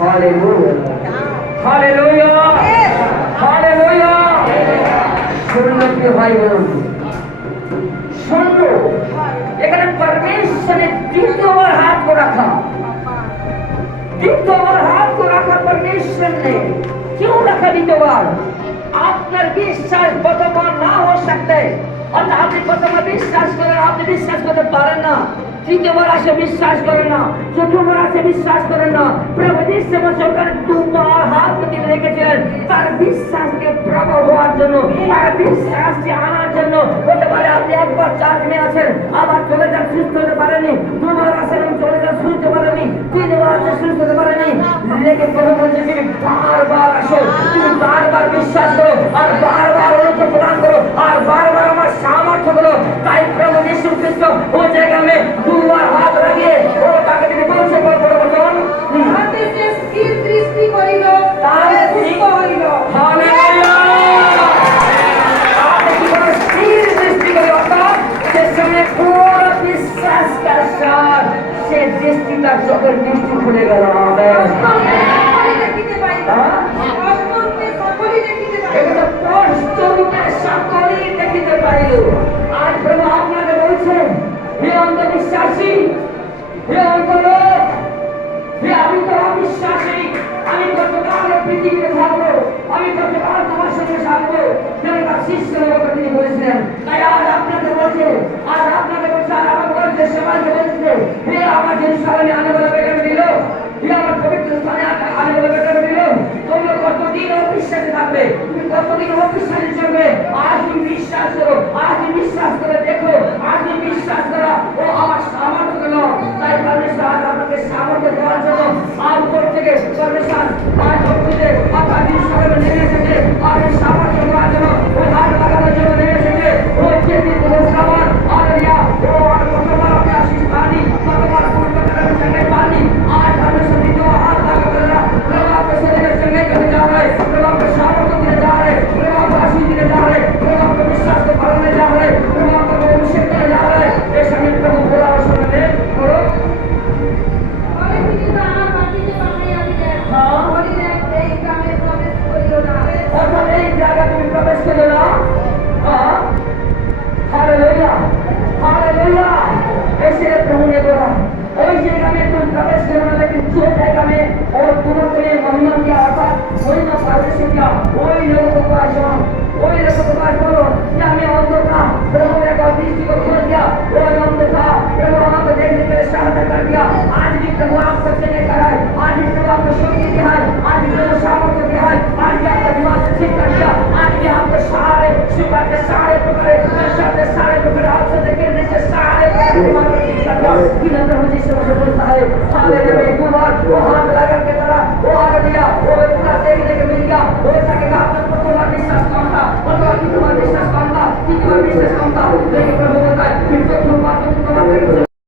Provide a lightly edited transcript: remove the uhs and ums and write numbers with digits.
hallelujah hallelujah hallelujah শুনলো কি ভাই বোন শুনলো এখানে परमेश्वরের দ্বিতীয়বার हाथ को रखा দ্বিতীয়বার हाथ को रखा परमेश्वर ने क्यों रखा দ্বিতীয়বার আপনার বিশ্বাস প্রথমবার না हो सकता है और আপনি প্রথমবার বিশ্বাস করেন আপনি বিশ্বাস করতে পারেন না তৃতীয়বার আসে বিশ্বাস করেন না চতুর্থবার আসে বিশ্বাস করেন না প্রভু যিশু মশাই দুবার হাত দিয়ে রেখেছিলেন তার বিশ্বাসকে প্রবল হওয়ার জন্য তার বিশ্বাসকে আনার জন্য হতে পারে আপনি একবার চার্জ নিয়ে আছেন আবার চলে যান সুস্থ হতে পারেনি দুবার আসেন চলে যান সুস্থ হতে পারেনি তিনবার আসে সুস্থ হতে পারেনি লেগে প্রভু বলছে তুমি বারবার আসো তুমি বারবার বিশ্বাস করো আর বারবার অনুভব প্রদান করো আর বারবার আমার সামর্থ্য করো তাই প্রভু যিশু খ্রিস্ট ও জায়গা में দুবার হাত লাগিয়ে ও তাকে তিনি বলছে বলুন হাতে যে স্থির দৃষ্টি করিল তার সুস্থ হইল हालेलुया आपने की बड़ा स्थिर दृष्टि को अर्थात जिस समय पूरा विश्वास के साथ से दृष्टि का चौकर दृष्टि खुलेगा आमेन সকলেই দেখিতে পাইল কষ্টরূপে সকলেই দেখিতে পাইল এটা তো কষ্ট রূপে সকলেই দেখিতে পাইল আজ প্রভু আপনাকে বলছেন হে অন্ধবিশ্বাসী হে অন্ধলোক হে আমি তো অবিশ্বাসী আমি কতকাল পৃথিবীতে থাকবো আমি কতকাল তোমার সঙ্গে থাকবো যেন তার শিষ্যের কথা তিনি বলেছিলেন তাই আজ আপনাকে বলছে আর আমাকে বলছে সমাজকে বলছে হে আমার জেরুজালেমে আনে বলে বেকার দিল হে আমার পবিত্র স্থানে আনে বলে বেকার দিল তোমরা কতদিন অবিশ্বাসী থাকবে তুমি কতদিন অবিশ্বাসী চলবে আজ তুমি বিশ্বাস করো আজ তুমি বিশ্বাস করে দেখো আজ তুমি বিশ্বাস করো ও আমার সামর্থ্য গেল তাই পরমেশ্বর আজ আপনাকে সামর্থ্য দেওয়ার জন্য আর উপর থেকে পরমেশ্বর আজ অবধিতে আপনার ঈশ্বরের নেমে এসেছে আর এই সামর্থ্য দেওয়ার জন্য ও হাত লাগানোর জন্য নেমে এসেছে ও যে পুরস্কার আলেলুয়া ও আর কতবার আপনি আশীষ পানি কতবার পূর্ণতার সঙ্গে পানি আজ পরমেশ্বর দ্বিতীয় হাত লাগাবে না প্রভু आपके शरीर चंगे करने जा रहे हैं प्रभु आपको सामर्थ्य देने जा रहे हैं प्रभु आपको आशीष देने जा रहे हैं प्रभु आपको विश्वास को बढ़ाने जा रहे हैं प्रभु आपको अभिषेक करने जा रहे हैं ये समय प्रभु बोला और सुनने करो বলে তিনি তো আমার মাটিতে পাঠাইয়া দিলেন বলিলেন এই গ্রামে প্রবেশ করিও না অর্থাৎ এই জায়গা তুমি প্রবেশ করো না हालेलुया हालेलुया ऐसे प्रभु ने बोला ওই জায়গা में तुम प्रवेश करना लेकिन जो जगह में और तुमों के लिए महिमा किया अर्थात महिमा प्रवेश किया वही लोगों को पास जाओ वही लोगों को पास बोलो क्या मैं अंध था प्रभु ने कहा दृष्टि को खोल दिया वो अंध था प्रभु हमको देखने के लिए सहायता कर दिया आज भी प्रभु आप सबसे लेकर आए आज भी प्रभु आपको शक्ति दिया है आज भी प्रभु सामर्थ्य दिया है आज भी आपका दिमाग ठीक कर दिया आज भी आपको सारे शिवा के सारे टुकड़े नशा के सारे टुकड़े आपसे गिरने से सारे दिमाग ठीक कर दिया कि प्रभु जी से मुझे बोलता है हालेलुया